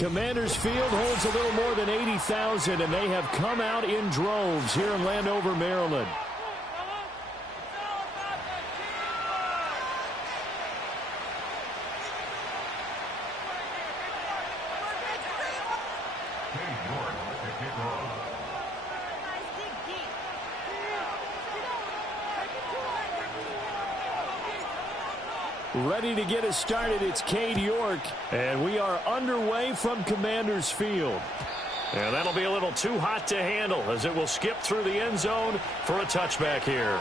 Commanders Field holds a little more than 80,000, and they have come out in droves here in Landover, Maryland. Ready to get us started, it's Cade York, and we are underway from Commanders Field. And that'll be a little too hot to handle as it will skip through the end zone for a touchback here.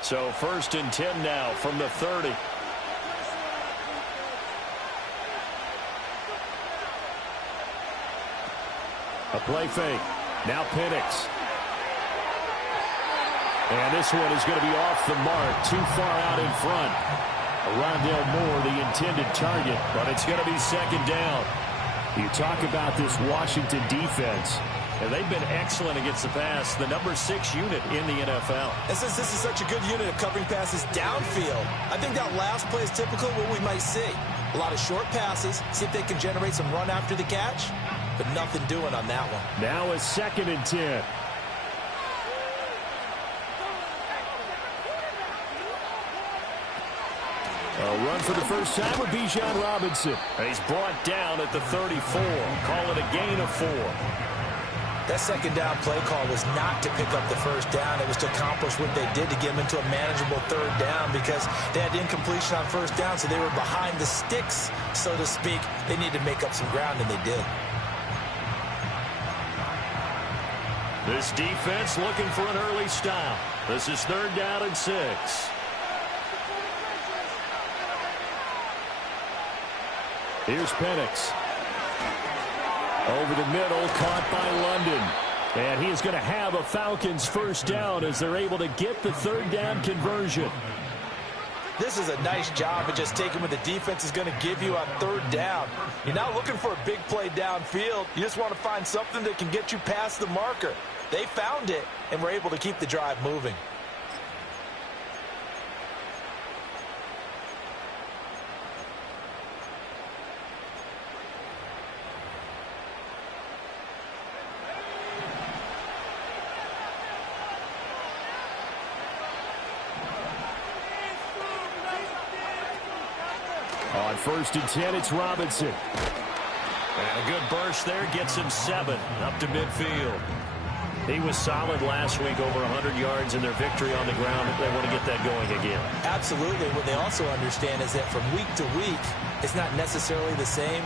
So 1st and 10 now from the 30. A play fake. Now Penix. And this one is going to be off the mark. Too far out in front. Rondale Moore, the intended target, but it's going to be 2nd down. You talk about this Washington defense. And they've been excellent against the pass, the number 6 unit in the NFL. And since this is such a good unit of covering passes downfield, I think that last play is typical of what we might see. A lot of short passes, see if they can generate some run after the catch, but nothing doing on that one. Now a 2nd and 10. A run for the first time with Bijan Robinson. And he's brought down at the 34. Call it a gain of 4. That 2nd down play call was not to pick up the 1st down. It was to accomplish what they did to get them into a manageable 3rd down because they had incompletion on 1st down, so they were behind the sticks, so to speak. They needed to make up some ground, and they did. This defense looking for an early stop. This is 3rd down and 6. Here's Penix. Over the middle, caught by London. And he is going to have a Falcons 1st down as they're able to get the 3rd down conversion. This is a nice job of just taking what the defense is going to give you on 3rd down. You're not looking for a big play downfield. You just want to find something that can get you past the marker. They found it and were able to keep the drive moving. On 1st and 10, it's Robinson. And a good burst there gets him 7 up to midfield. He was solid last week, over 100 yards in their victory on the ground. They want to get that going again. Absolutely. What they also understand is that from week to week, it's not necessarily the same,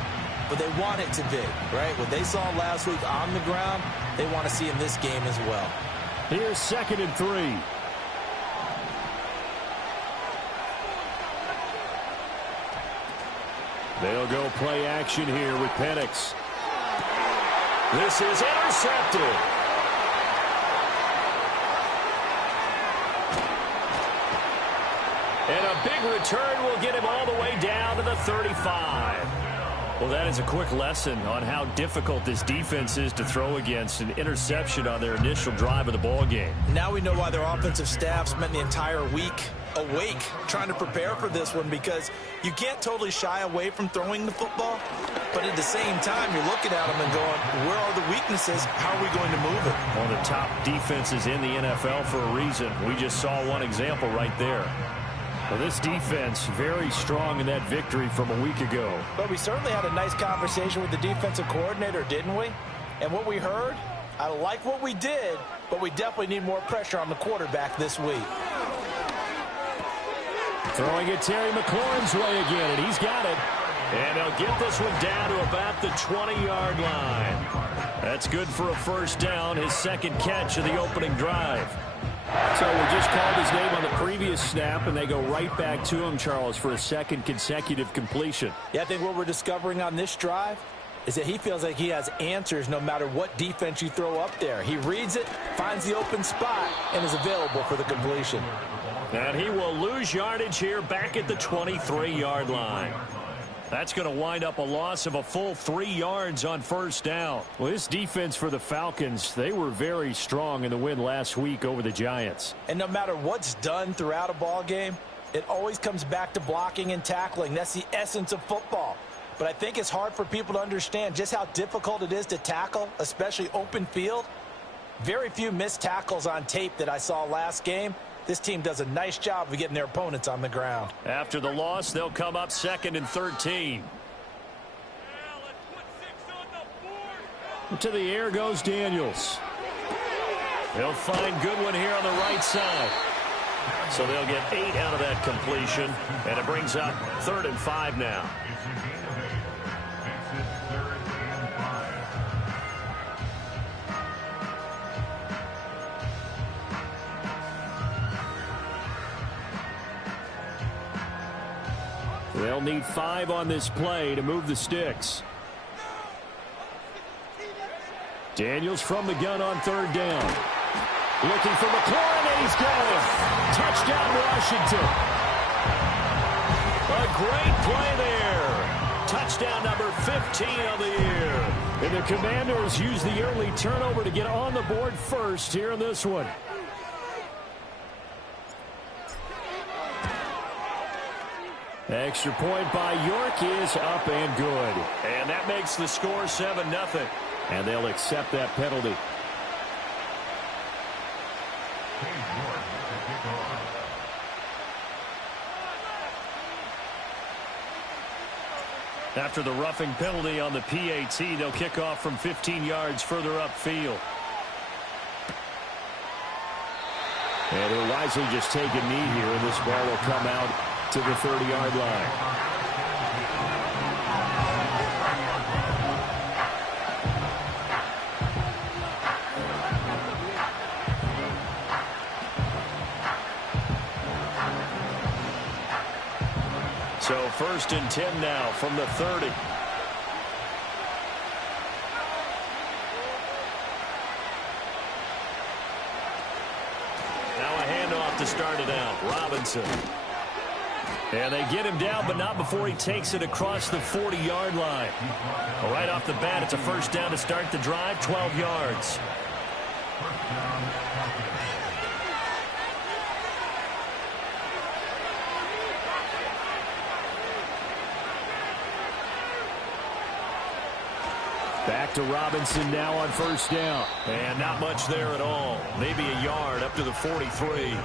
but they want it to be, right? What they saw last week on the ground, they want to see in this game as well. Here's 2nd and 3. They'll go play action here with Penix. This is intercepted. And a big return will get him all the way down to the 35. Well, that is a quick lesson on how difficult this defense is to throw against. An interception on their initial drive of the ball game. Now we know why their offensive staff spent the entire week awake trying to prepare for this one, because you can't totally shy away from throwing the football, but at the same time you're looking at them and going, where are the weaknesses? How are we going to move it? One of the top defenses in the NFL for a reason. We just saw one example right there. Well, this defense very strong in that victory from a week ago. But we certainly had a nice conversation with the defensive coordinator, didn't we? And what we heard, I like what we did, but we definitely need more pressure on the quarterback this week. Throwing it Terry McLaurin's way again, and he's got it. And they'll get this one down to about the 20-yard line. That's good for a 1st down, his 2nd catch of the opening drive. So we just called his name on the previous snap, and they go right back to him, Charles, for a 2nd consecutive completion. Yeah, I think what we're discovering on this drive is that he feels like he has answers no matter what defense you throw up there. He reads it, finds the open spot, and is available for the completion. And he will lose yardage here back at the 23-yard line. That's going to wind up a loss of a full 3 yards on first down. Well, this defense for the Falcons, they were very strong in the win last week over the Giants. And no matter what's done throughout a ball game, it always comes back to blocking and tackling. That's the essence of football. But I think it's hard for people to understand just how difficult it is to tackle, especially open field. Very few missed tackles on tape that I saw last game. This team does a nice job of getting their opponents on the ground. After the loss, they'll come up 2nd and 13. To the air goes Daniels. They'll find Goodwin here on the right side. So they'll get 8 out of that completion, and it brings up 3rd and 5 now. They'll need 5 on this play to move the sticks. Daniels from the gun on 3rd down. Looking for McLaurin, and he's going. Touchdown, Washington. A great play there. Touchdown number 15 of the year. And the Commanders use the early turnover to get on the board first here in this one. Extra point by York is up and good. And that makes the score 7-0. And they'll accept that penalty. After the roughing penalty on the PAT, they'll kick off from 15 yards further upfield. And he'll wisely just take a knee here, and this ball will come out to the 30-yard line. So 1st and 10 now from the 30. Now a handoff to start it out. Robinson. And they get him down, but not before he takes it across the 40-yard line. Well, right off the bat, it's a 1st down to start the drive, 12 yards. Back to Robinson now on 1st down. And not much there at all. Maybe a yard up to the 43.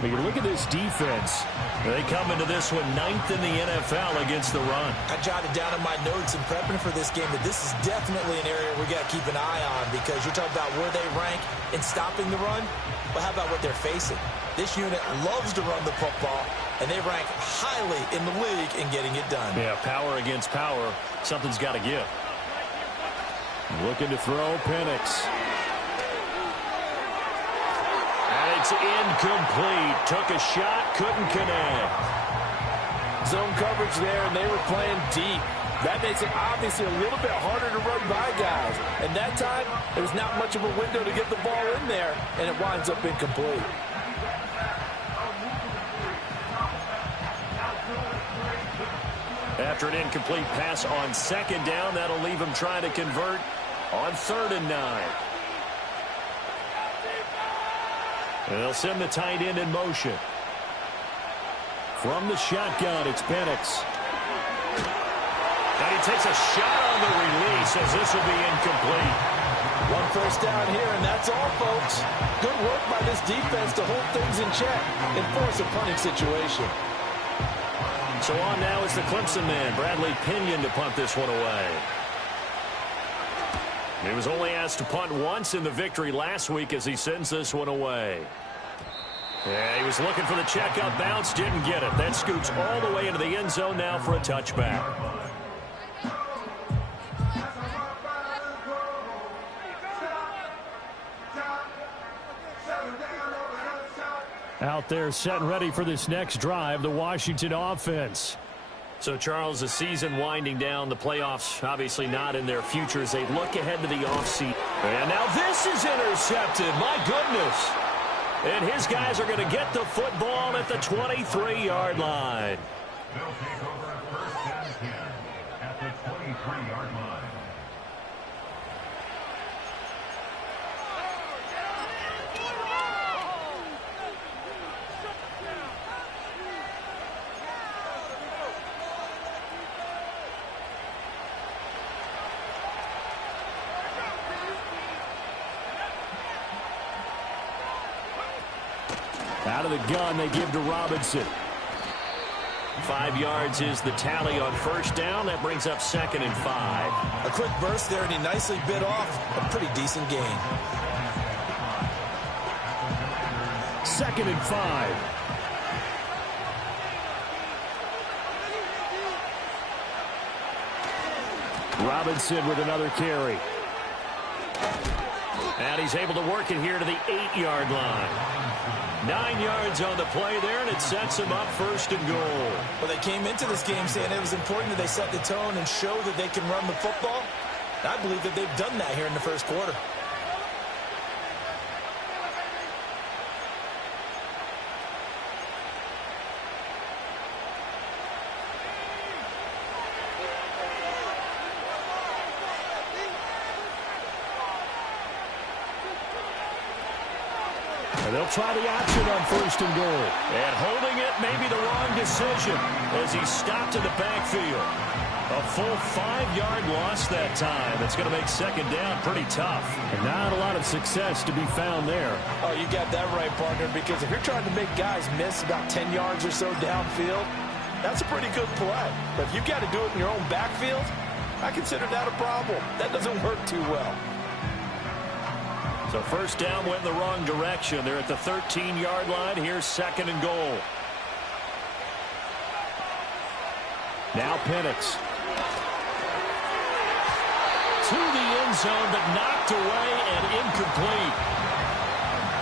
But you look at this defense. They come into this one 9th in the NFL against the run. I jotted down in my notes in prepping for this game that this is definitely an area we got to keep an eye on, because you're talking about where they rank in stopping the run. But how about what they're facing? This unit loves to run the football, and they rank highly in the league in getting it done. Yeah, power against power. Something's got to give. Looking to throw, Penix. And it's incomplete. Took a shot, couldn't connect. Zone coverage there, and they were playing deep. That makes it obviously a little bit harder to run by guys. And that time, there's not much of a window to get the ball in there, and it winds up incomplete. After an incomplete pass on 2nd down, that'll leave him trying to convert on 3rd and 9. And they'll send the tight end in motion. From the shotgun, it's Penix. And he takes a shot on the release as this will be incomplete. 1 1st down here, and that's all, folks. Good work by this defense to hold things in check and force a punting situation. So on now is the Clemson man, Bradley Pinion, to punt this one away. He was only asked to punt once in the victory last week as he sends this one away. Yeah, he was looking for the checkout bounce, didn't get it. That scoots all the way into the end zone now for a touchback. Out there set and ready for this next drive, the Washington offense. So, Charles, the season winding down, the playoffs obviously not in their future as they look ahead to the offseason. And now this is intercepted. My goodness. And his guys are going to get the football at the 23-yard line. They'll take over first and 10 at the 23-yard line. Out of the gun, they give to Robinson. 5 yards is the tally on first down. That brings up 2nd and 5. A quick burst there, and he nicely bit off a pretty decent gain. 2nd and 5. Robinson with another carry. And he's able to work it here to the 8-yard line. 9 yards on the play there, and it sets him up 1st and goal. Well, they came into this game saying it was important that they set the tone and show that they can run the football. I believe that they've done that here in the first quarter. And they'll try the option on 1st and goal. And holding it may be the wrong decision as he stopped in the backfield. A full 5-yard loss that time. It's going to make 2nd down pretty tough. And not a lot of success to be found there. Oh, you got that right, partner, because if you're trying to make guys miss about 10 yards or so downfield, that's a pretty good play. But if you've got to do it in your own backfield, I consider that a problem. That doesn't work too well. So first down went in the wrong direction. They're at the 13-yard line. Here's 2nd and goal. Now Penix. To the end zone, but knocked away and incomplete.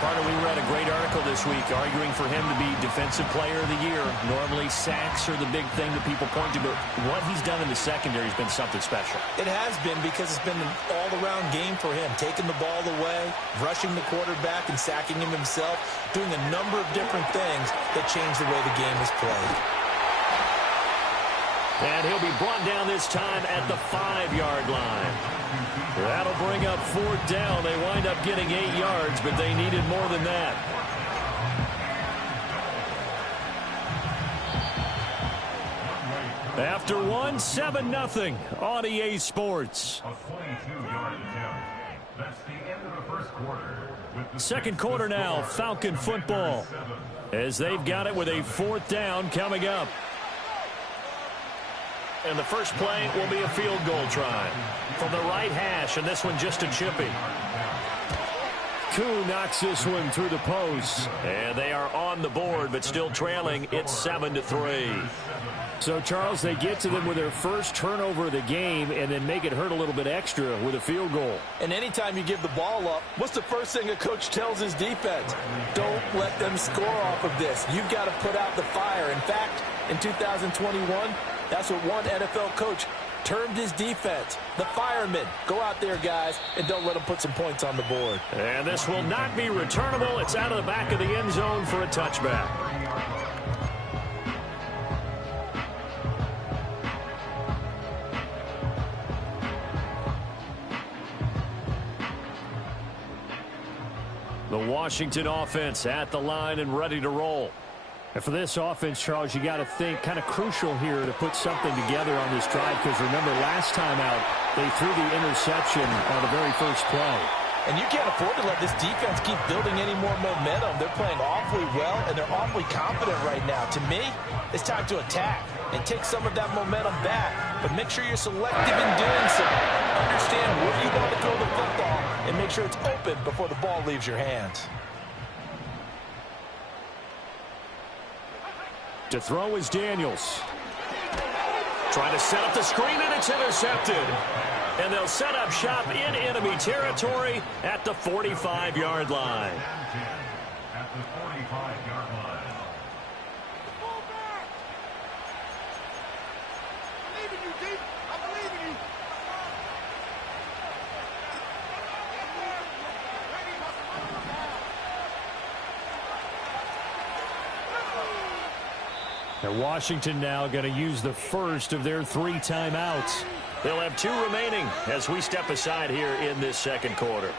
Partner, we read a great article this week arguing for him to be Defensive Player of the Year. Normally, sacks are the big thing that people point to, but what he's done in the secondary has been something special. It has been because it's been an all-around game for him, taking the ball away, rushing the quarterback, and sacking him himself, doing a number of different things that change the way the game is played. And he'll be brought down this time at the 5-yard line. That'll bring up 4th down. They wind up getting 8 yards, but they needed more than that. After 7-0 on EA Sports. A 22-yard attempt. That's the end of the first quarter. Second quarter now, Falcon football, as they've got it with a 4th down coming up. And the first play will be a field goal try from the right hash, and this one just a chippy. Koo knocks this one through the post. And they are on the board, but still trailing. It's 7-3. So, Charles, they get to them with their first turnover of the game and then make it hurt a little bit extra with a field goal. And anytime you give the ball up, what's the first thing a coach tells his defense? Don't let them score off of this. You've got to put out the fire. In fact, in 2021, that's what one NFL coach termed his defense, the firemen. Go out there, guys, and don't let them put some points on the board. And this will not be returnable. It's out of the back of the end zone for a touchback. The Washington offense at the line and ready to roll. And for this offense, Charles, you got to think kind of crucial here to put something together on this drive, because remember last time out they threw the interception on the very first play. And you can't afford to let this defense keep building any more momentum. They're playing awfully well, and they're awfully confident right now. To me, it's time to attack and take some of that momentum back. But make sure you're selective in doing so. Understand where you want to throw the football and make sure it's open before the ball leaves your hands. To throw is Daniels. Trying to set up the screen, and it's intercepted. And they'll set up shop in enemy territory at the 45-yard line. At the 45-yard line. And Washington now going to use the first of their 3 timeouts. They'll have 2 remaining as we step aside here in this second quarter.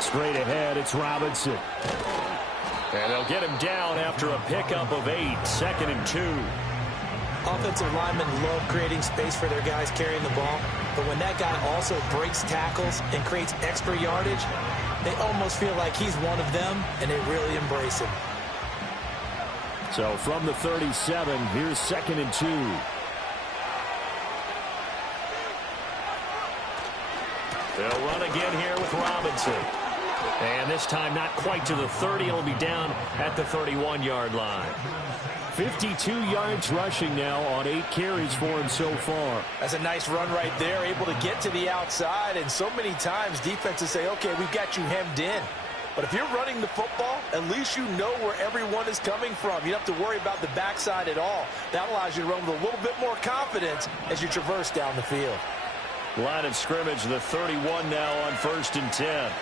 Straight ahead, it's Robinson. And they'll get him down after a pickup of 8, 2nd and 2. Offensive linemen love creating space for their guys carrying the ball, but when that guy also breaks tackles and creates extra yardage, they almost feel like he's one of them, and they really embrace him. So from the 37, here's 2nd and 2. They'll run again here with Robinson. And this time not quite to the 30. It'll be down at the 31-yard line. 52 yards rushing now on 8 carries for him so far. That's a nice run right there, able to get to the outside. And so many times defenses say, okay, we've got you hemmed in. But if you're running the football, at least you know where everyone is coming from. You don't have to worry about the backside at all. That allows you to run with a little bit more confidence as you traverse down the field. Line of scrimmage, the 31 now on 1st and 10.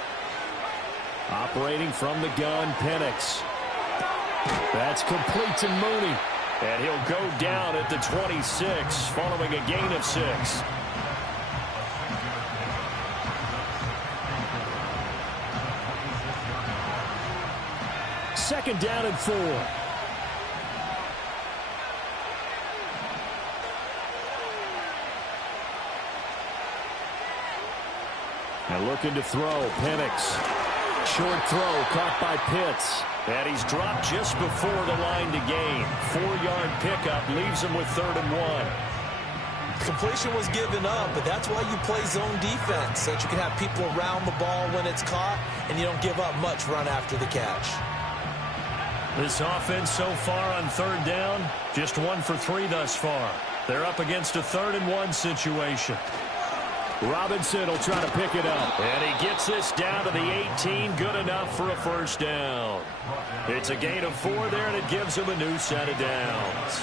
Operating from the gun, Penix. That's complete to Mooney. And he'll go down at the 26 following a gain of 6. Second down and 4. And looking to throw, Penix. Short throw caught by Pitts. And he's dropped just before the line to gain. 4-yard pickup leaves him with 3rd and 1. Completion was given up, but that's why you play zone defense, so that you can have people around the ball when it's caught, and you don't give up much run after the catch. This offense so far on 3rd down, just 1 for 3 thus far. They're up against a 3rd and 1 situation. Robinson will try to pick it up. And he gets this down to the 18. Good enough for a 1st down. It's a gain of 4 there, and it gives him a new set of downs.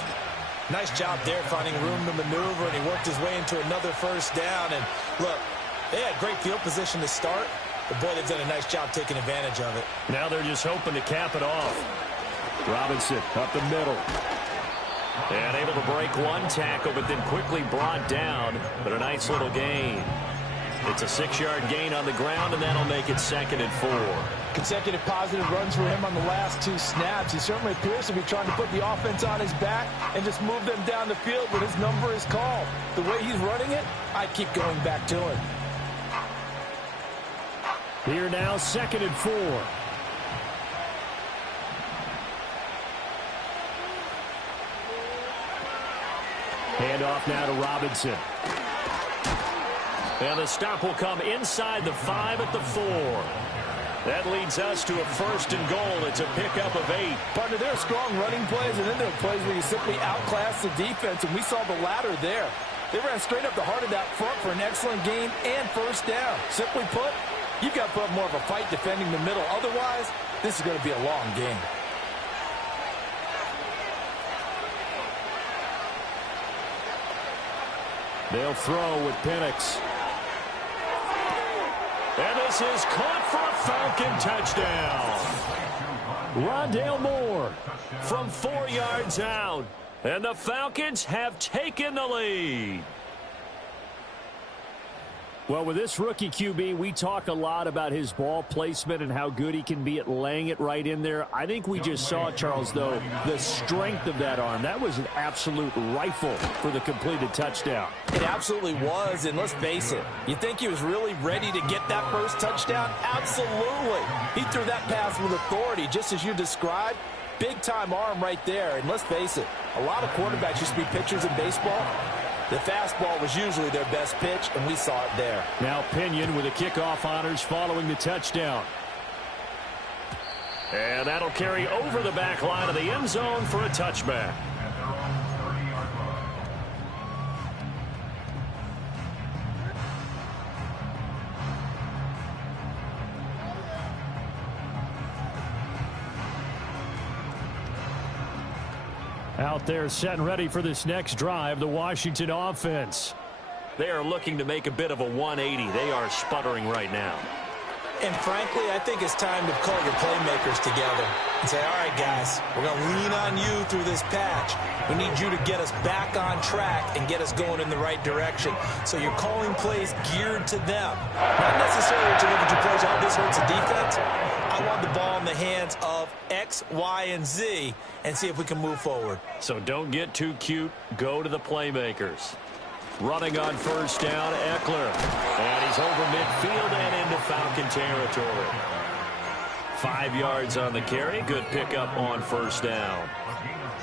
Nice job there finding room to maneuver, and he worked his way into another 1st down. And look, they had great field position to start, but boy, they've done a nice job taking advantage of it. Now they're just hoping to cap it off. Robinson up the middle. And able to break 1 tackle, but then quickly brought down. But a nice little gain. It's a 6-yard gain on the ground, and that'll make it 2nd and 4. Consecutive positive runs for him on the last 2 snaps. He certainly appears to be trying to put the offense on his back and just move them down the field when his number is called. The way he's running it, I'd keep going back to him. Here now, 2nd and 4. Handoff now to Robinson. And the stop will come inside the 5 at the 4. That leads us to a 1st and goal. It's a pickup of 8. Partner, there are strong running plays, and then there are plays where you simply outclass the defense, and we saw the latter there. They ran straight up the heart of that front for an excellent gain and 1st down. Simply put, you've got to put up more of a fight defending the middle. Otherwise, this is going to be a long game. They'll throw with Penix. And this is caught for a Falcon touchdown. Rondale Moore from 4 yards out. And the Falcons have taken the lead. Well, with this rookie QB, we talk a lot about his ball placement and how good he can be at laying it right in there. I think we just saw, Charles, though, the strength of that arm. That was an absolute rifle for the completed touchdown. It absolutely was, and let's face it, you think he was really ready to get that first touchdown? Absolutely. He threw that pass with authority, just as you described. Big-time arm right there, and let's face it, a lot of quarterbacks used to be pitchers in baseball. The fastball was usually their best pitch, and we saw it there. Now Pinion with the kickoff honors following the touchdown. And that'll carry over the back line of the end zone for a touchback. Out there set and ready for this next drive, the Washington offense. They are looking to make a bit of a 180. They are sputtering right now. And frankly, I think it's time to call your playmakers together and say, all right, guys, we're going to lean on you through this patch. We need you to get us back on track and get us going in the right direction. So you're calling plays geared to them. Not necessarily to look at your plays, oh, this hurts the defense. I want the ball in the hands of X, Y, and Z and see if we can move forward. So don't get too cute. Go to the playmakers. Running on first down, Eckler. And he's over midfield and into Falcon territory. 5 yards on the carry. Good pickup on first down.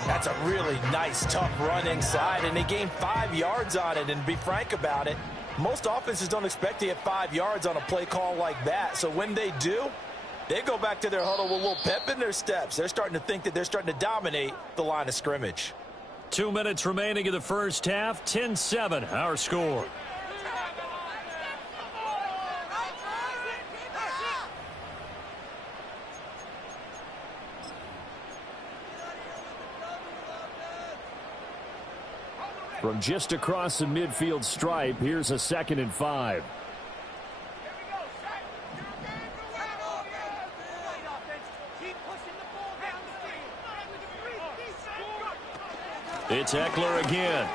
That's a really nice, tough run inside, and they gained 5 yards on it. And to be frank about it, most offenses don't expect to get 5 yards on a play call like that. So when they do, they go back to their huddle with a little pep in their steps. They're starting to think that they're starting to dominate the line of scrimmage. 2 minutes remaining in the first half. 10-7, our score. From just across the midfield stripe, here's a 2nd and 5. It's Eckler again.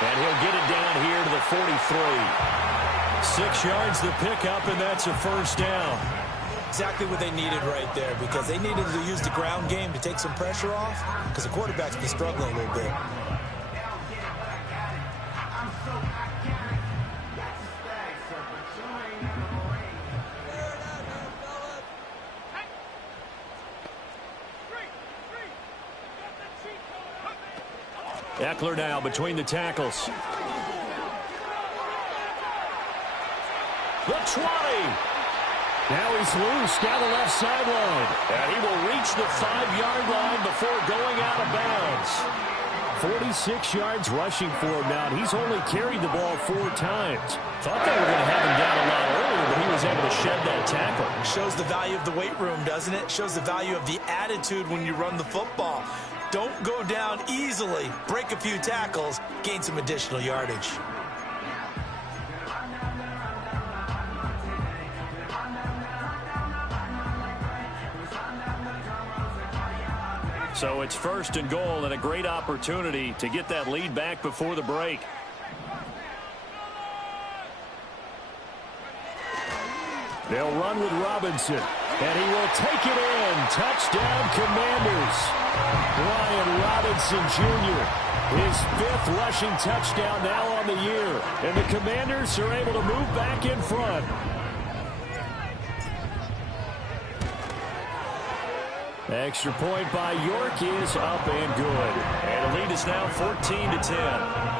And he'll get it down here to the 43. 6 yards the pickup, and that's a first down. Exactly what they needed right there, because they needed to use the ground game to take some pressure off, because the quarterback's been struggling a little bit. Eckler now between the tackles. The 20. Now he's loose down the left sideline. And he will reach the 5-yard line before going out of bounds. 46 yards rushing for him now. He's only carried the ball 4 times. Thought they were going to have him down a lot earlier, but he was able to shed that tackle. Shows the value of the weight room, doesn't it? Shows the value of the attitude when you run the football. Don't go down easily. Break a few tackles. Gain some additional yardage. So it's 1st and goal, and a great opportunity to get that lead back before the break. They'll run with Robinson, and he will take it in. Touchdown, Commanders. Brian Robinson Jr., his 5th rushing touchdown now on the year. And the Commanders are able to move back in front. Extra point by York is up and good. And the lead is now 14-10.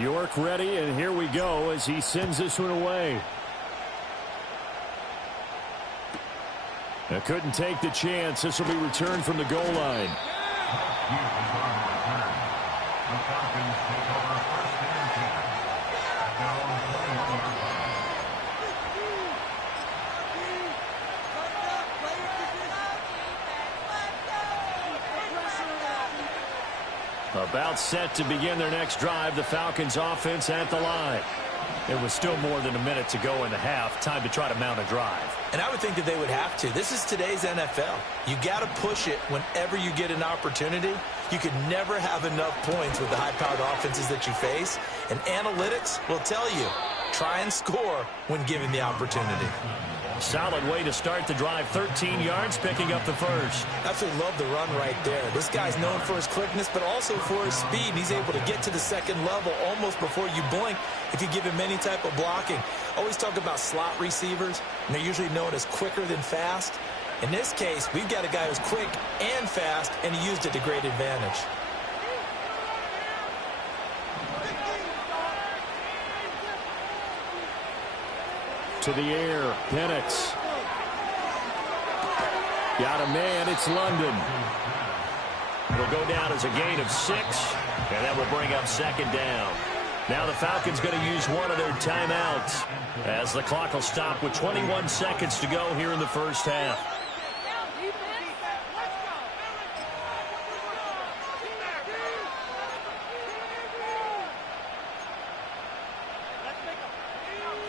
York ready, and here we go as he sends this one away. Couldn't take the chance. This will be returned from the goal line. About set to begin their next drive. The Falcons offense at the line. It was still more than a minute to go in the half. Time to try to mount a drive. And I would think that they would have to. This is today's NFL. You got to push it whenever you get an opportunity. You could never have enough points with the high-powered offenses that you face. And analytics will tell you, try and score when given the opportunity. Solid way to start the drive. 13 yards, picking up the first. Absolutely love the run right there. This guy's known for his quickness, but also for his speed. And he's able to get to the second level almost before you blink if you give him any type of blocking. Always talk about slot receivers, and they're usually known as quicker than fast. In this case, we've got a guy who's quick and fast, and he used it to great advantage. To the air, Penix. Got a man, it's London. It'll go down as a gain of 6, and that will bring up 2nd down. Now the Falcons going to use one of their timeouts as the clock will stop with 21 seconds to go here in the first half.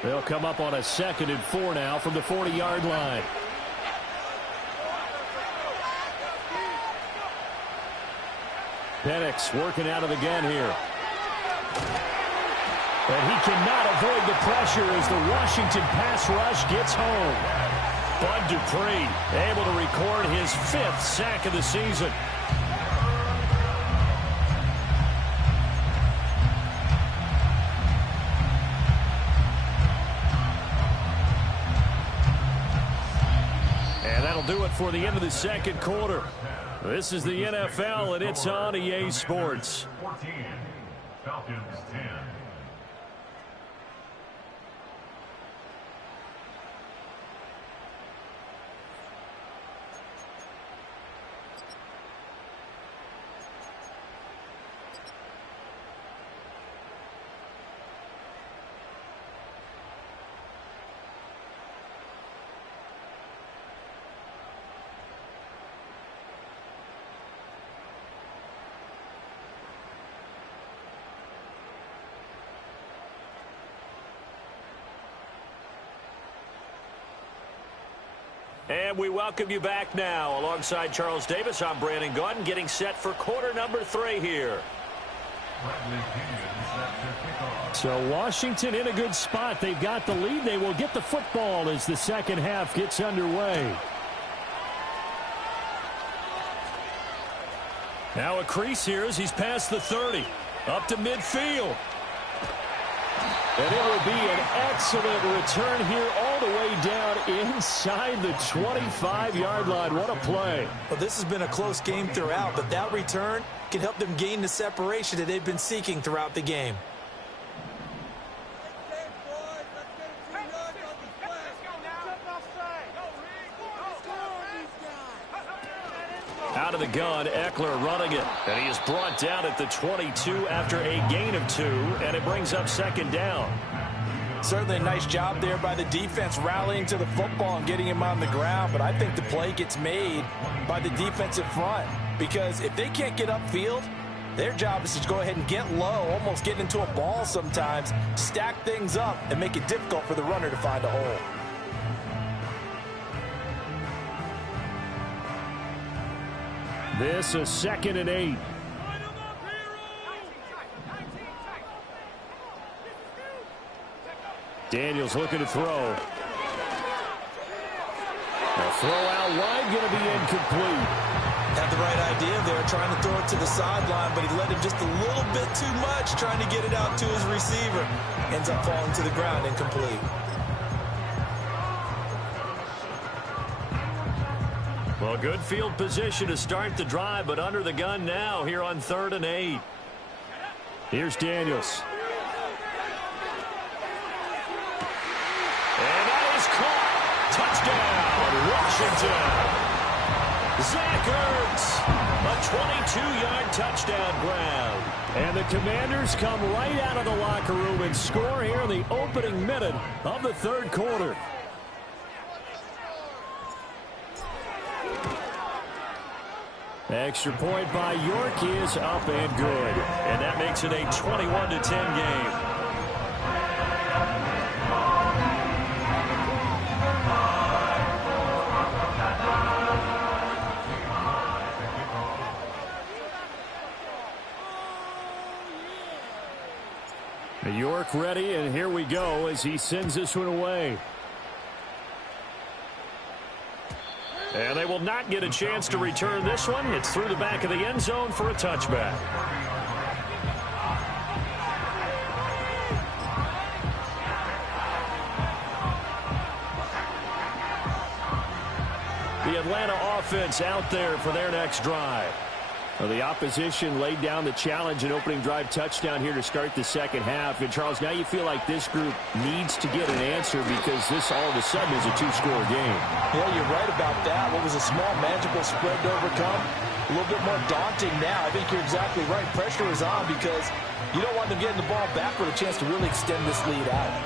They'll come up on a 2nd and 4 now from the 40-yard line. Penix working out of the gun here. And he cannot avoid the pressure as the Washington pass rush gets home. Bud Dupree able to record his 5th sack of the season. And that'll do it for the end of the second quarter. This is the NFL, and it's on EA Sports. 14, Falcons 10. And we welcome you back now. Alongside Charles Davis, I'm Brandon Gaudin, getting set for quarter number 3 here. So Washington in a good spot. They've got the lead. They will get the football as the second half gets underway. Now a crease here as he's past the 30. Up to midfield. And it will be an excellent return here all the way down inside the 25-yard line. What a play. Well, this has been a close game throughout, but that return can help them gain the separation that they've been seeking throughout the game. Out of the gun, Eckler running it. And he is brought down at the 22 after a gain of 2, and it brings up second down. Certainly a nice job there by the defense rallying to the football and getting him on the ground, but I think the play gets made by the defensive front because if they can't get upfield, their job is to go ahead and get low, almost get into a ball sometimes, stack things up, and make it difficult for the runner to find a hole. This is 2nd and 8. Daniels looking to throw. A throw out wide, going to be incomplete. Had the right idea there, trying to throw it to the sideline, but he let him just a little bit too much, trying to get it out to his receiver. Ends up falling to the ground, incomplete. Well, good field position to start the drive, but under the gun now here on 3rd and 8. Here's Daniels. And that is caught. Touchdown, Washington. Zach Ertz, a 22-yard touchdown grab. And the Commanders come right out of the locker room and score here in the opening minute of the 3rd quarter. Extra point by York is up and good. And that makes it a 21-10 game. York ready, and here we go as he sends this one away. And they will not get a chance to return this one. It's through the back of the end zone for a touchback. The Atlanta offense out there for their next drive. Well, the opposition laid down the challenge and opening drive touchdown here to start the second half. And, Charles, now you feel like this group needs to get an answer because this all of a sudden is a two-score game. Yeah, you're right about that. What was a small, manageable spread to overcome? A little bit more daunting now. I think you're exactly right. Pressure is on because you don't want them getting the ball back with a chance to really extend this lead out.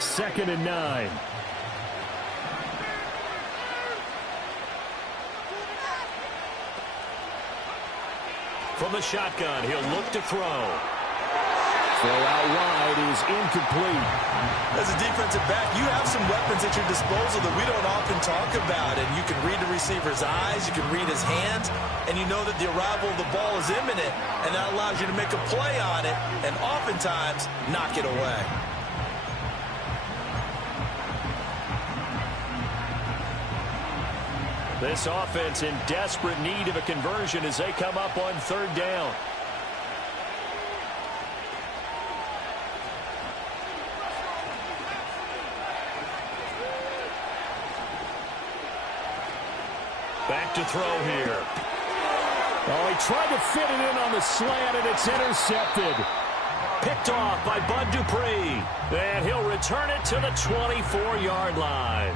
Second and 9. From the shotgun, he'll look to throw. Throw out wide is incomplete. As a defensive back, you have some weapons at your disposal that we don't often talk about. And you can read the receiver's eyes, you can read his hands, and you know that the arrival of the ball is imminent. And that allows you to make a play on it and oftentimes knock it away. This offense in desperate need of a conversion as they come up on third down. Back to throw here. Oh, he tried to fit it in on the slant, and it's intercepted. Picked off by Bud Dupree. And he'll return it to the 24-yard line.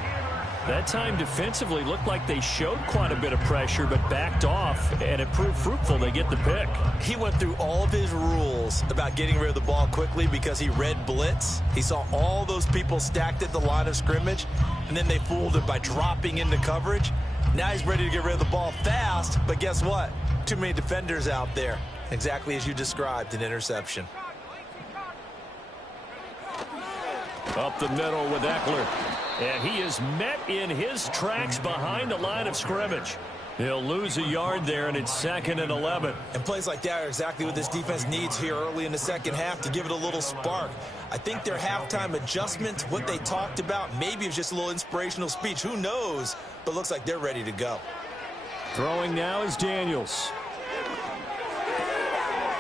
That time defensively looked like they showed quite a bit of pressure but backed off, and it proved fruitful. They get the pick. He went through all of his rules about getting rid of the ball quickly because he read blitz. He saw all those people stacked at the line of scrimmage, and then they fooled him by dropping into coverage. Now he's ready to get rid of the ball fast, but guess what? Too many defenders out there. Exactly as you described, an interception. Up the middle with Eckler. And he is met in his tracks behind the line of scrimmage. He'll lose a yard there, and it's 2nd and 11. And plays like that are exactly what this defense needs here early in the second half to give it a little spark. I think their halftime adjustment, what they talked about, maybe it was just a little inspirational speech. Who knows? But looks like they're ready to go. Throwing now is Daniels.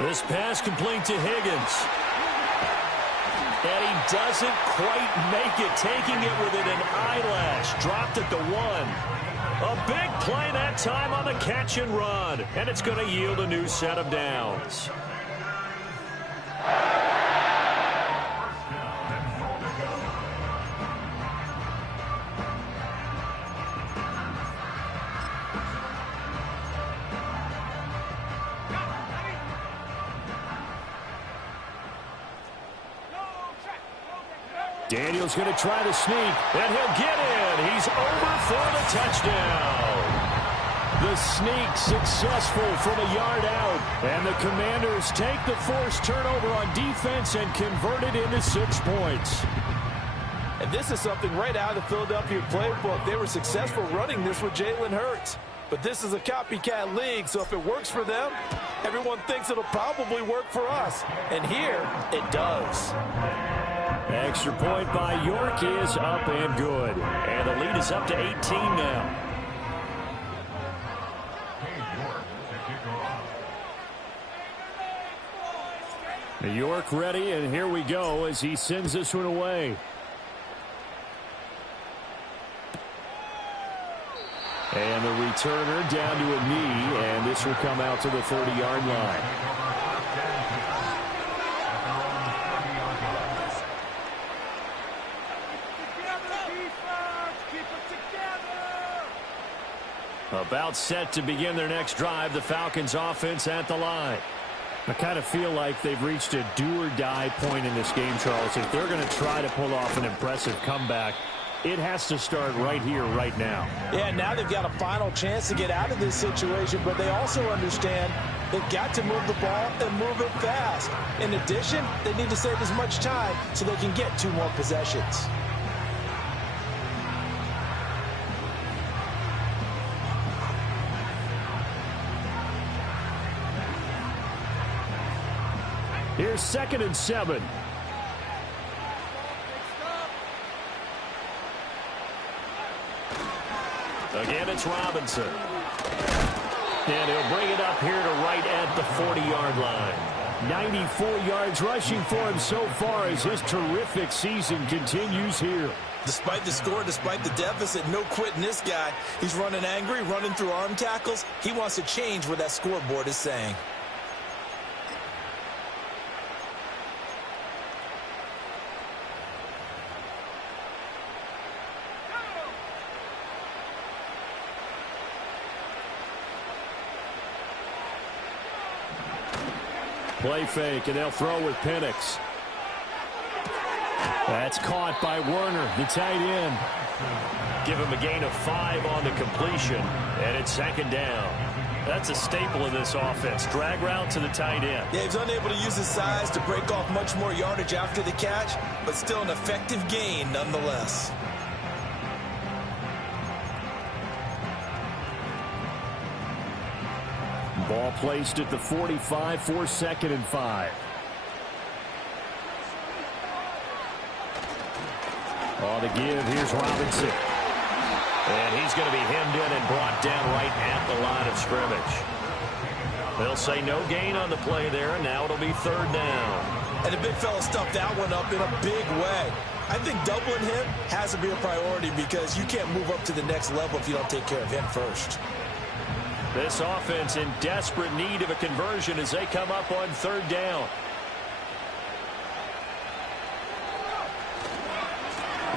This pass complete to Higgins. And he doesn't quite make it, taking it within an eyelash. Dropped at the 1. A big play that time on the catch and run. And it's going to yield a new set of downs. Daniels going to try to sneak, and he'll get in. He's over for the touchdown. The sneak successful from a yard out, and the Commanders take the forced turnover on defense and convert it into 6 points. And this is something right out of the Philadelphia playbook. They were successful running this with Jalen Hurts. But this is a copycat league, so if it works for them, everyone thinks it'll probably work for us. And here, it does. Extra point by York is up and good. And the lead is up to 18 now. York ready, and here we go as he sends this one away. And the returner down to a knee, and this will come out to the 30-yard line. About set to begin their next drive, the Falcons offense at the line. I kind of feel like they've reached a do-or-die point in this game, Charles. If they're going to try to pull off an impressive comeback, it has to start right here, right now. Yeah, now they've got a final chance to get out of this situation, but they also understand they've got to move the ball and move it fast. In addition, they need to save as much time so they can get 2 more possessions. Here's 2nd and 7. Again, it's Robinson. And he'll bring it up here to right at the 40-yard line. 94 yards rushing for him so far as his terrific season continues here. Despite the score, despite the deficit, no quitting this guy. He's running angry, running through arm tackles. He wants to change what that scoreboard is saying. Play fake, and they'll throw with Penix. That's caught by Werner, the tight end. Give him a gain of 5 on the completion, and it's second down. That's a staple of this offense. Drag route to the tight end. Yeah, he's unable to use his size to break off much more yardage after the catch, but still an effective gain nonetheless. Ball placed at the 45 for 2nd and 5. On the give, here's Robinson. And he's going to be hemmed in and brought down right at the line of scrimmage. They'll say no gain on the play there, and now it'll be 3rd down. And the big fella stuffed that one up in a big way. I think doubling him has to be a priority because you can't move up to the next level if you don't take care of him first. This offense in desperate need of a conversion as they come up on 3rd down.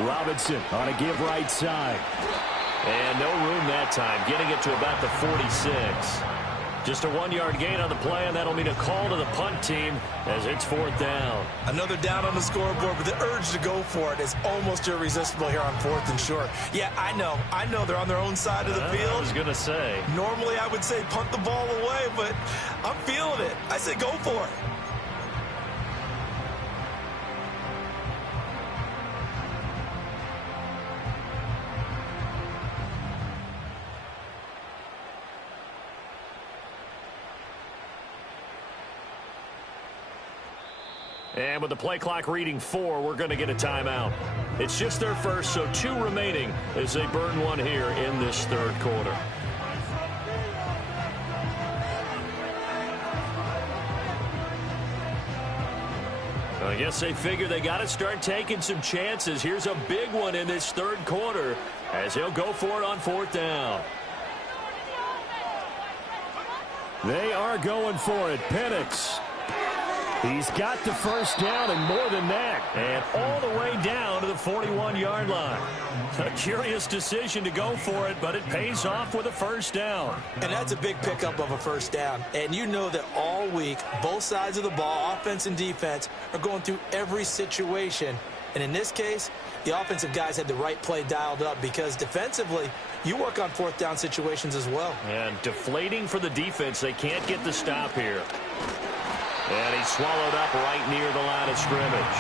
Robinson on a give right side. And no room that time, getting it to about the 46. Just a 1-yard gain on the play, and that'll mean a call to the punt team as it's 4th down. Another down on the scoreboard, but the urge to go for it is almost irresistible here on 4th and short. Yeah, I know they're on their own side of the field. I was going to say. Normally I would say punt the ball away, but I'm feeling it. I say go for it. And with the play clock reading 4, we're going to get a timeout. It's just their first, so 2 remaining as they burn one here in this 3rd quarter. I guess they figure they got to start taking some chances. Here's a big one in this 3rd quarter as he'll go for it on 4th down. They are going for it. Penix. He's got the first down and more than that. And all the way down to the 41-yard line. A curious decision to go for it, but it pays off with a first down. And that's a big pickup of a first down. And you know that all week, both sides of the ball, offense and defense, are going through every situation. And in this case, the offensive guys had the right play dialed up because defensively, you work on 4th down situations as well. And deflating for the defense. They can't get the stop here. And he's swallowed up right near the line of scrimmage.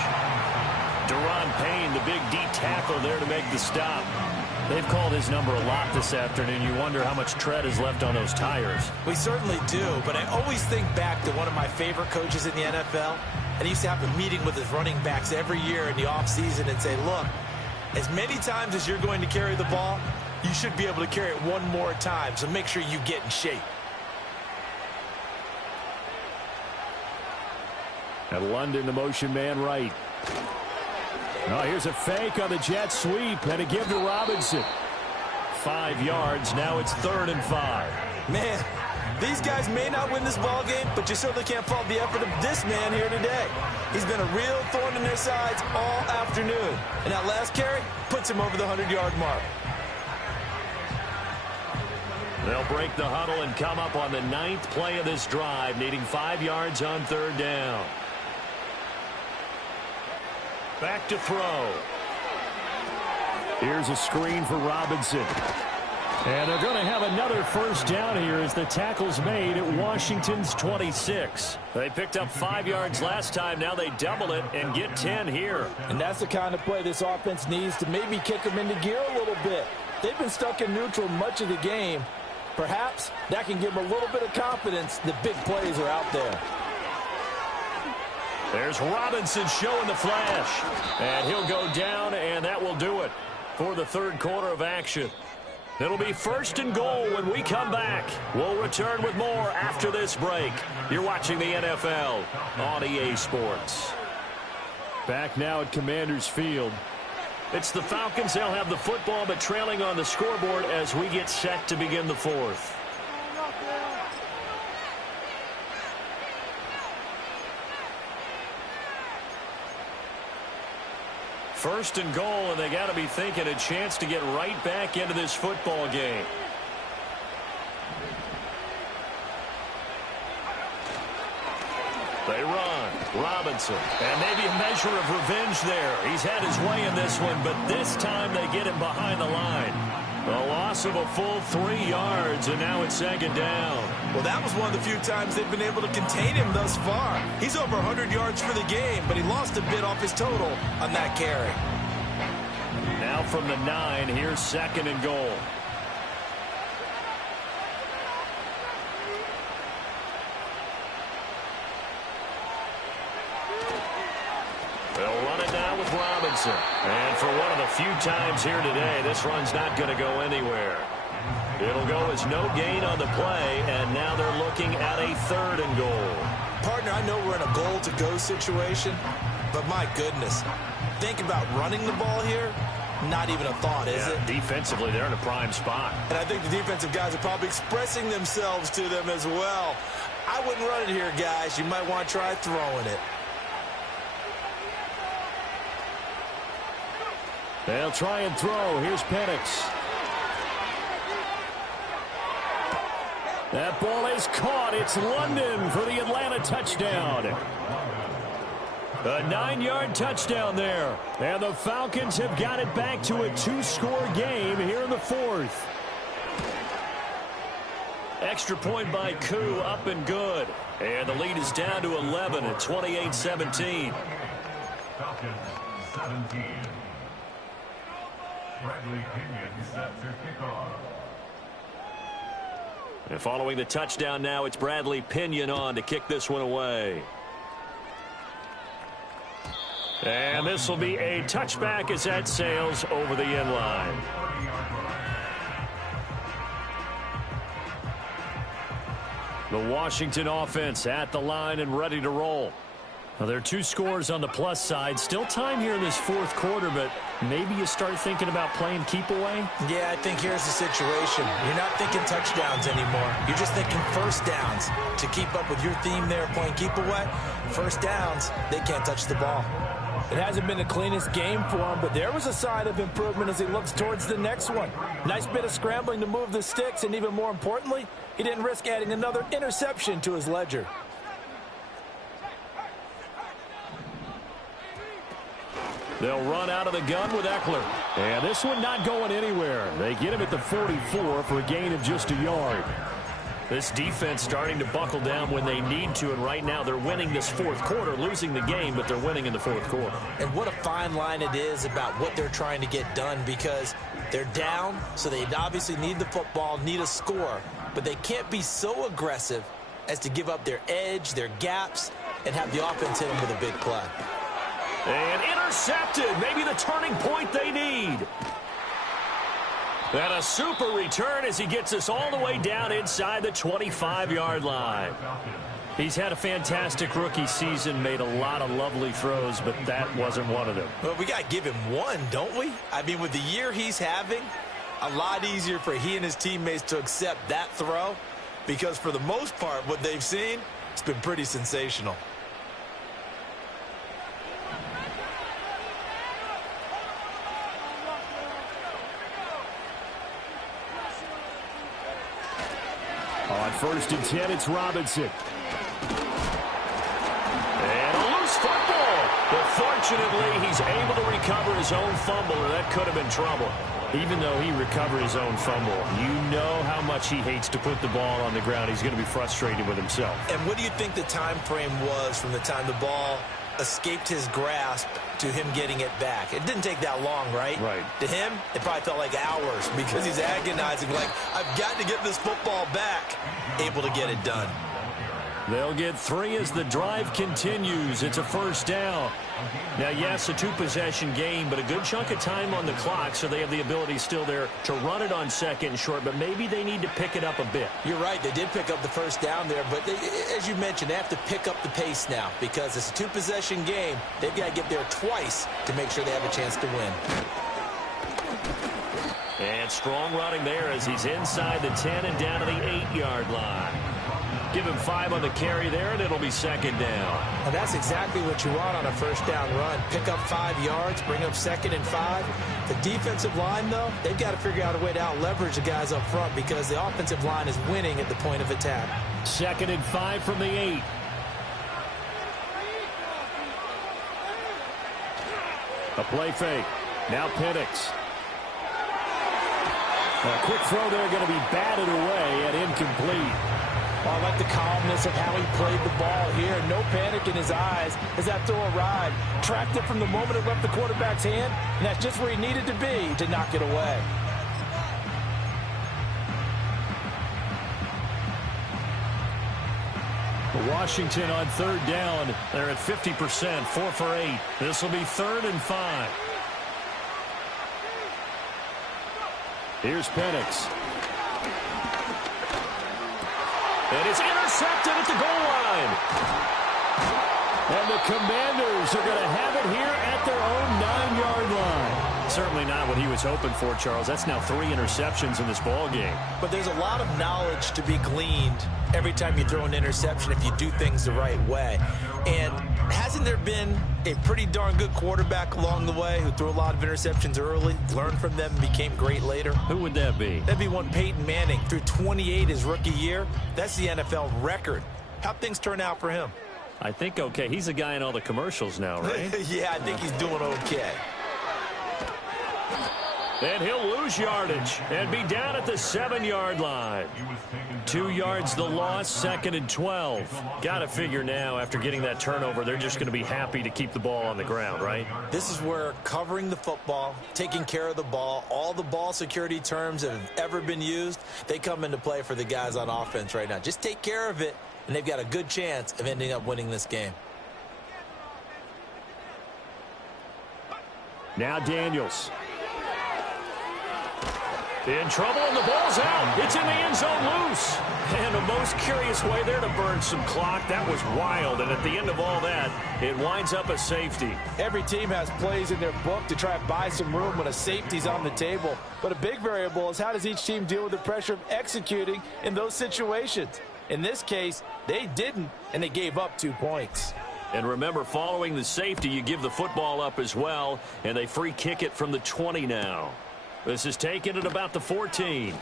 Deron Payne, the big D tackle there to make the stop. They've called his number a lot this afternoon. You wonder how much tread is left on those tires. We certainly do, but I always think back to one of my favorite coaches in the NFL. And he used to have a meeting with his running backs every year in the offseason and say, look, as many times as you're going to carry the ball, you should be able to carry it one more time, so make sure you get in shape. And London, the motion man right. Now here's a fake on the jet sweep and a give to Robinson. 5 yards. Now it's 3rd and 5. Man, these guys may not win this ball game, but you certainly can't fault the effort of this man here today. He's been a real thorn in their sides all afternoon. And that last carry puts him over the 100-yard mark. They'll break the huddle and come up on the 9th play of this drive, needing 5 yards on 3rd down. Back to throw. Here's a screen for Robinson. And they're going to have another first down here as the tackle's made at Washington's 26. They picked up 5 yards last time. Now they double it and get 10 here. And that's the kind of play this offense needs to maybe kick them into gear a little bit. They've been stuck in neutral much of the game. Perhaps that can give them a little bit of confidence that big plays are out there. There's Robinson showing the flash. And he'll go down, and that will do it for the 3rd quarter of action. It'll be 1st and goal when we come back. We'll return with more after this break. You're watching the NFL on EA Sports. Back now at Commanders Field. It's the Falcons. They'll have the football, but trailing on the scoreboard as we get set to begin the 4th. First and goal, and they got to be thinking a chance to get right back into this football game. They run. Robinson. And maybe a measure of revenge there. He's had his way in this one, but this time they get him behind the line. A loss of a full 3 yards, and now it's 2nd down. Well, that was one of the few times they've been able to contain him thus far. He's over 100 yards for the game, but he lost a bit off his total on that carry. Now from the 9, here's 2nd and goal. They'll run it now with Robinson. And for one of the few times here today, this run's not going to go anywhere. It'll go as no gain on the play, and now they're looking at a 3rd and goal. Partner, I know we're in a goal-to-go situation, but my goodness, think about running the ball here. Not even a thought, is it? Defensively, they're in a prime spot. And I think the defensive guys are probably expressing themselves to them as well. I wouldn't run it here, guys. You might want to try throwing it. They'll try and throw. Here's Penix. That ball is caught. It's London for the Atlanta touchdown. A 9-yard touchdown there. And the Falcons have got it back to a 2-score game here in the 4th. Extra point by Koo, up and good. And the lead is down to 11 at 28-17. Falcons 17. Bradley Pinion set to kick off. And following the touchdown now, it's Bradley Pinion on to kick this one away. And this will be a touchback as that sails over the end line. The Washington offense at the line and ready to roll. Now, there are 2 scores on the plus side. Still time here in this 4th quarter, but maybe you start thinking about playing keep away? Yeah, I think here's the situation. You're not thinking touchdowns anymore. You're just thinking first downs. To keep up with your theme there, playing keep away, first downs, they can't touch the ball. It hasn't been the cleanest game for him, but there was a sign of improvement as he looks towards the next one. Nice bit of scrambling to move the sticks, and even more importantly, he didn't risk adding another interception to his ledger. They'll run out of the gun with Eckler. And this one not going anywhere. They get him at the 44 for a gain of just a yard. This defense starting to buckle down when they need to, and right now they're winning this 4th quarter, losing the game, but they're winning in the 4th quarter. And what a fine line it is about what they're trying to get done, because they're down, so they obviously need the football, need a score, but they can't be so aggressive as to give up their edge, their gaps, and have the offense hit them with a big play. And intercepted, maybe the turning point they need. And a super return as he gets us all the way down inside the 25-yard line. He's had a fantastic rookie season, made a lot of lovely throws, but that wasn't one of them. Well, we got to give him one, don't we? I mean, with the year he's having, a lot easier for he and his teammates to accept that throw, because for the most part, what they've seen, it's been pretty sensational. On 1st and 10, it's Robinson. And a loose football. But fortunately, he's able to recover his own fumble, or that could have been trouble. Even though he recovered his own fumble, you know how much he hates to put the ball on the ground. He's going to be frustrated with himself. And what do you think the time frame was from the time the ball escaped his grasp to him getting it back? It didn't take that long, right? Right. To him, it probably felt like hours, because he's agonizing, like, I've got to get this football back. Able to get it done. They'll get 3 as the drive continues. It's a first down. Now, yes, a 2-possession game, but a good chunk of time on the clock, so they have the ability still there to run it on second and short, but maybe they need to pick it up a bit. You're right. They did pick up the first down there, but as you mentioned, they have to pick up the pace now because it's a 2-possession game. They've got to get there twice to make sure they have a chance to win. And strong running there as he's inside the 10 and down to the 8-yard line. Give him 5 on the carry there, and it'll be second down. And that's exactly what you want on a first down run. Pick up 5 yards, bring up 2nd and 5. The defensive line, though, they've got to figure out a way to out-leverage the guys up front because the offensive line is winning at the point of attack. 2nd and 5 from the 8. A play fake. Now Penix. A quick throw there going to be batted away and incomplete. I like the calmness of how he played the ball here. No panic in his eyes as that throw arrived. Tracked it from the moment it left the quarterback's hand, and that's just where he needed to be to knock it away. Washington on 3rd down. They're at 50%, 4 for 8. This will be 3rd and 5. Here's Penix. And it's intercepted at the goal line. And the Commanders are going to have it here at their own 9-yard line. Certainly not what he was hoping for, Charles. That's now 3 interceptions in this ball game. But there's a lot of knowledge to be gleaned every time you throw an interception if you do things the right way. And hasn't there been a pretty darn good quarterback along the way who threw a lot of interceptions early, learned from them, and became great later? Who would that be? That'd be one Peyton Manning. Threw 28 his rookie year. That's the NFL record. How'd things turn out for him? I think okay. He's a guy in all the commercials now, right? Yeah, I think he's doing okay. And he'll lose yardage and be down at the 7-yard line. 2 yards the loss, 2nd and 12. Got to figure now after getting that turnover, they're just going to be happy to keep the ball on the ground, right? This is where covering the football, taking care of the ball, all the ball security terms that have ever been used, they come into play for the guys on offense right now. Just take care of it, and they've got a good chance of ending up winning this game. Now Daniels. In trouble, and the ball's out. It's in the end zone loose. And the most curious way there to burn some clock. That was wild. And at the end of all that, it winds up a safety. Every team has plays in their book to try and buy some room when a safety's on the table. But a big variable is how does each team deal with the pressure of executing in those situations. In this case, they didn't, and they gave up 2 points. And remember, following the safety, you give the football up as well, and they free kick it from the 20 now. This is taken at about the 14.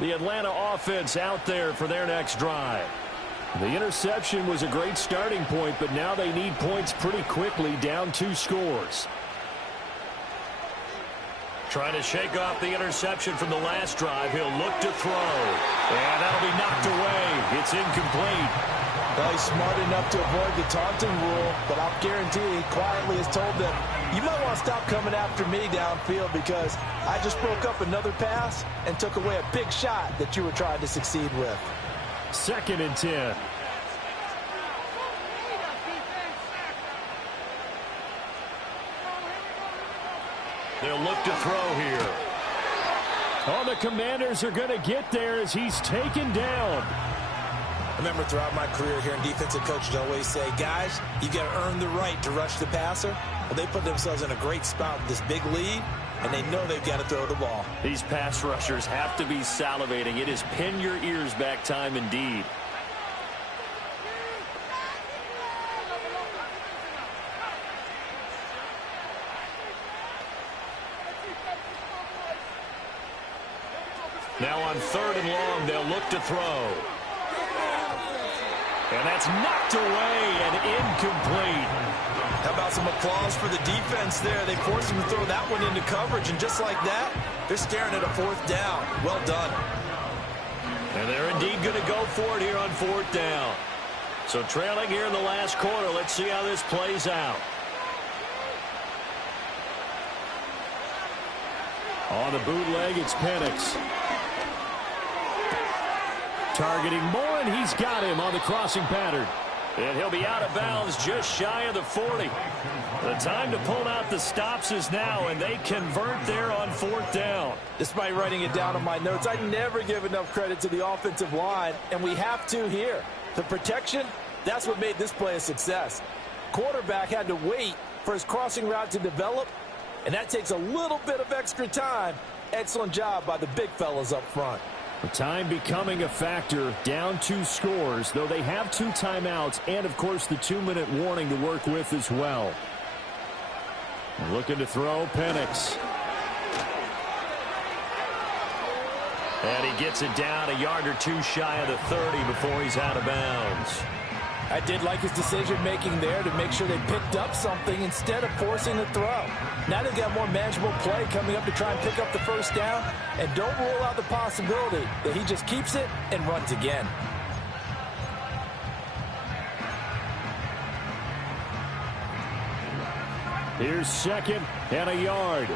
The Atlanta offense out there for their next drive. The interception was a great starting point, but now they need points pretty quickly, down 2 scores. Trying to shake off the interception from the last drive. He'll look to throw. And that'll be knocked away. It's incomplete. Well, he's smart enough to avoid the taunting rule, but I'll guarantee he quietly has told them, you might want to stop coming after me downfield because I just broke up another pass and took away a big shot that you were trying to succeed with. 2nd and 10. They'll look to throw here. Oh, the Commanders are going to get there as he's taken down. I remember throughout my career here in defensive coaches always say, guys, you got to earn the right to rush the passer. Well, they put themselves in a great spot with this big lead, and they know they've got to throw the ball. These pass rushers have to be salivating. It is pin your ears back time indeed. Now on 3rd and long, they'll look to throw. And that's knocked away and incomplete. How about some applause for the defense there? They forced him to throw that one into coverage, and just like that, they're staring at a fourth down. Well done. And they're indeed going to go for it here on fourth down. So trailing here in the last quarter. Let's see how this plays out. On the bootleg, it's Penix. Targeting Moore, and he's got him on the crossing pattern. And he'll be out of bounds just shy of the 40. The time to pull out the stops is now, and they convert there on fourth down. Despite writing it down on my notes, I never give enough credit to the offensive line, and we have to here. The protection, that's what made this play a success. Quarterback had to wait for his crossing route to develop, and that takes a little bit of extra time. Excellent job by the big fellas up front. The time becoming a factor, down 2 scores, though they have 2 timeouts and, of course, the 2-minute warning to work with as well. Looking to throw, Penix. And he gets it down a yard or 2 shy of the 30 before he's out of bounds. I did like his decision-making there to make sure they picked up something instead of forcing the throw. Now they've got more manageable play coming up to try and pick up the first down, and don't rule out the possibility that he just keeps it and runs again. Here's 2nd and a yard.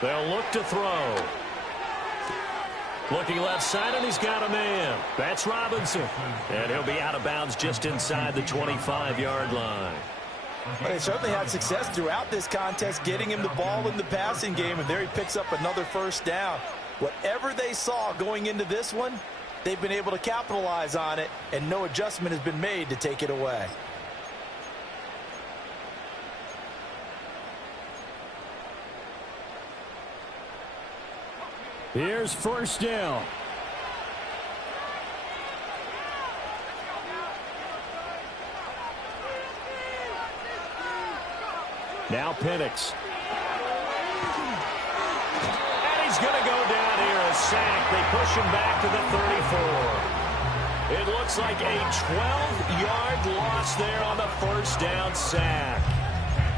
They'll look to throw. Looking left side, and he's got a man. That's Robinson. And he'll be out of bounds just inside the 25-yard line. Well, they certainly had success throughout this contest getting him the ball in the passing game, and there he picks up another first down. Whatever they saw going into this one, they've been able to capitalize on it, and no adjustment has been made to take it away. Here's first down. Now Penix. And he's going to go down here, a sack. They push him back to the 34. It looks like a 12-yard loss there on the first down sack.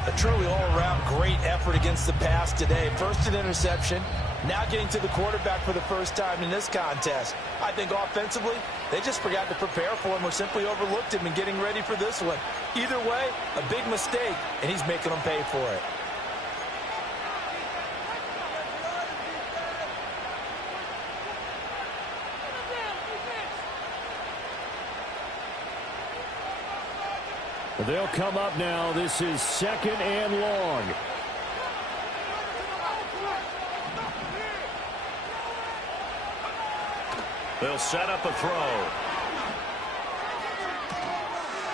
A truly all-around great effort against the pass today. First an interception, now getting to the quarterback for the first time in this contest. I think offensively, they just forgot to prepare for him or simply overlooked him in getting ready for this one. Either way, a big mistake, and he's making them pay for it. They'll come up now. This is 2nd and long. They'll set up a throw.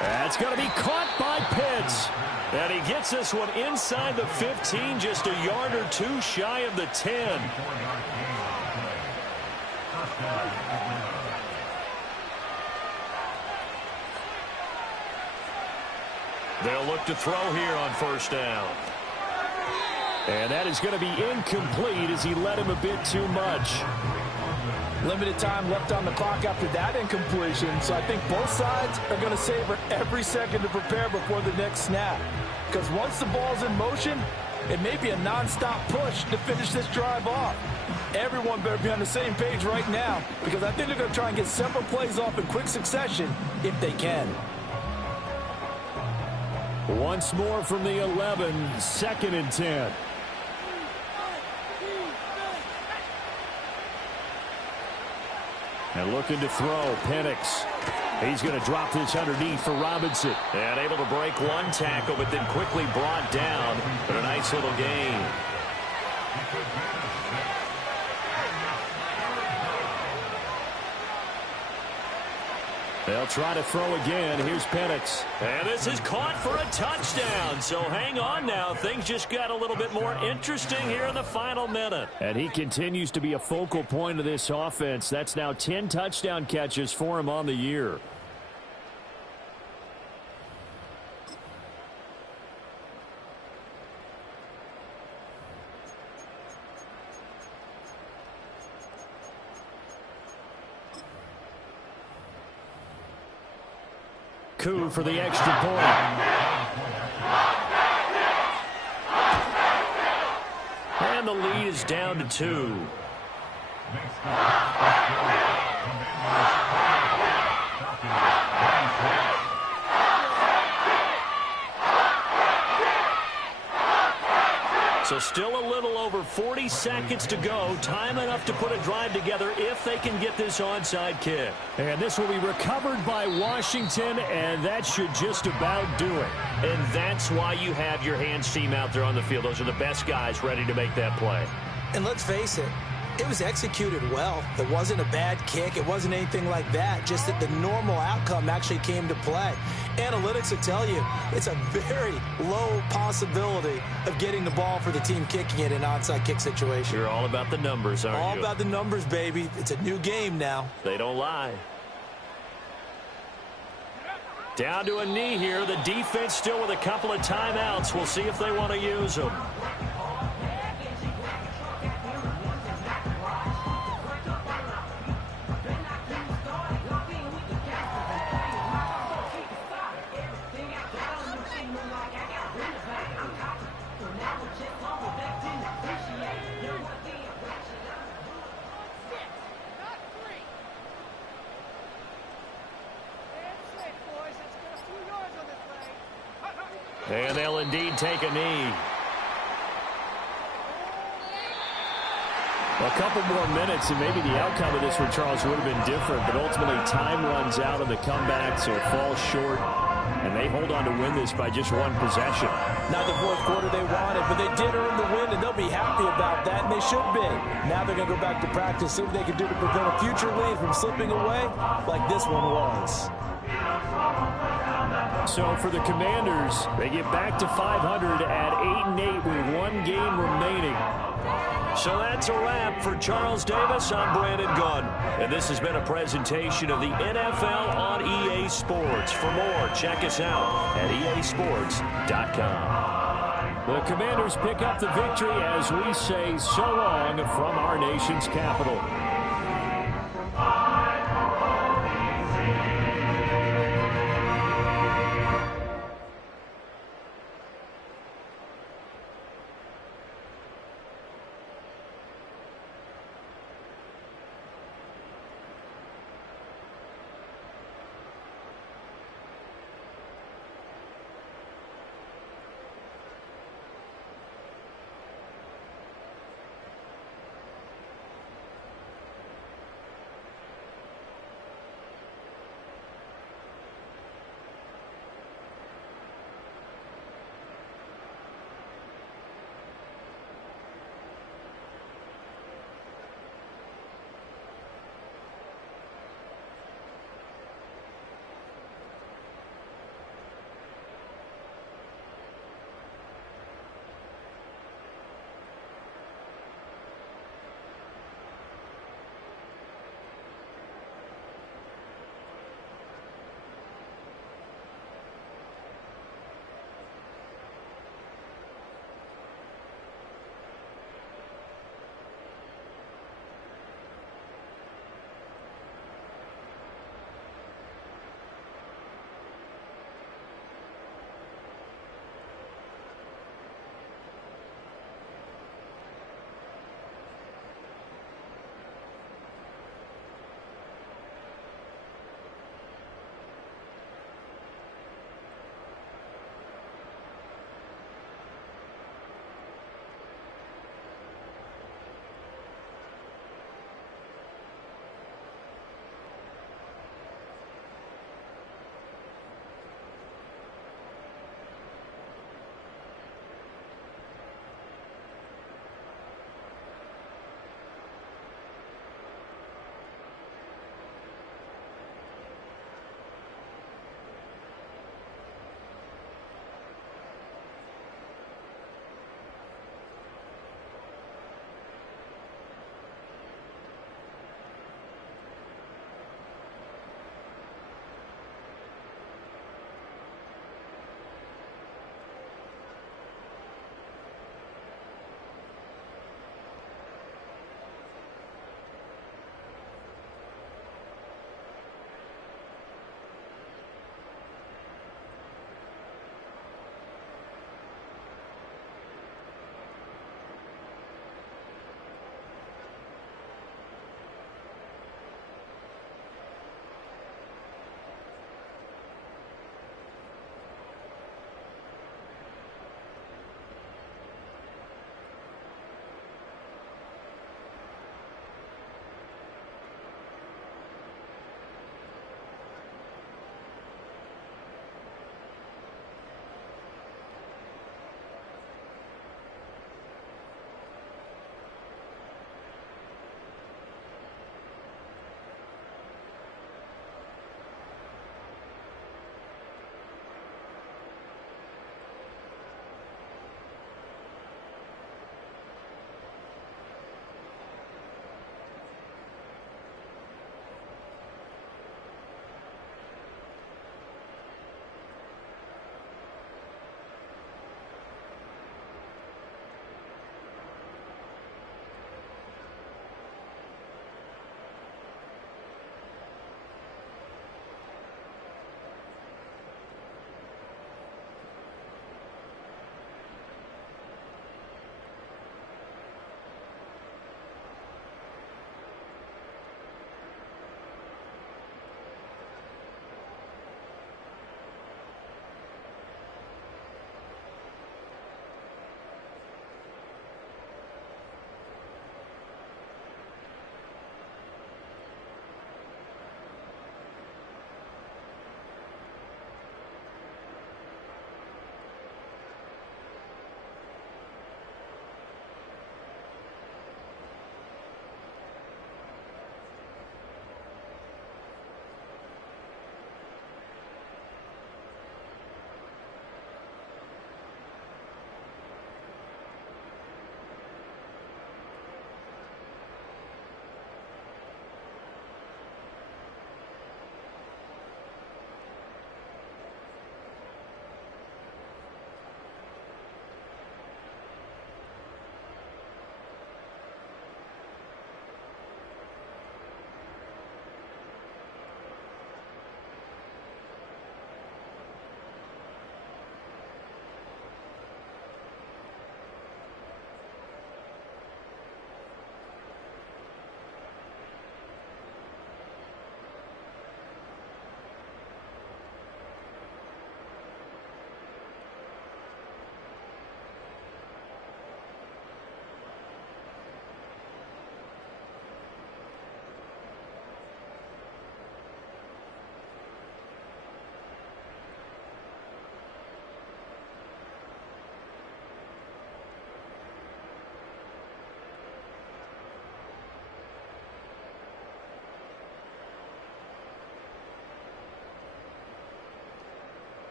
That's going to be caught by Pitts. And he gets this one inside the 15, just a yard or 2 shy of the 10. They'll look to throw here on first down. And that is going to be incomplete as he led him a bit too much. Limited time left on the clock after that incompletion, so I think both sides are going to savor every second to prepare before the next snap. Because once the ball's in motion, it may be a nonstop push to finish this drive off. Everyone better be on the same page right now, because I think they're going to try and get several plays off in quick succession if they can. Once more from the 11, 2nd and 10. And looking to throw, Penix. He's going to drop this underneath for Robinson. And able to break one tackle, but then quickly brought down. But a nice little gain. They'll try to throw again. Here's Penix. And this is caught for a touchdown. So hang on now. Things just got a little bit more interesting here in the final minute. And he continues to be a focal point of this offense. That's now 10 touchdown catches for him on the year. coup for the extra point. And the lead is down to 2. So still a little over 40 seconds to go. Time enough to put a drive together if they can get this onside kick. And this will be recovered by Washington, and that should just about do it. And that's why you have your hands team out there on the field. Those are the best guys ready to make that play. And let's face it, it was executed well. It wasn't a bad kick. It wasn't anything like that. Just that the normal outcome actually came to play. Analytics will tell you it's a very low possibility of getting the ball for the team kicking it in an onside kick situation. You're all about the numbers, aren't you? All about the numbers, baby. It's a new game now. They don't lie. Down to a knee here. The defense still with a couple of timeouts. We'll see if they want to use them. And they'll indeed take a knee. A couple more minutes, and maybe the outcome of this for Charles would have been different, but ultimately time runs out on the comeback, so it falls short, and they hold on to win this by just one possession. Not the fourth quarter they wanted, but they did earn the win, and they'll be happy about that, and they should be. Now they're going to go back to practice, see what they can do to prevent a future lead from slipping away like this one was. So for the Commanders, they get back to 500 at 8-8 with one game remaining. So that's a wrap for Charles Davis. I'm Brandon Gunn. And this has been a presentation of the NFL on EA Sports. For more, check us out at easports.com. The Commanders pick up the victory as we say so long from our nation's capital.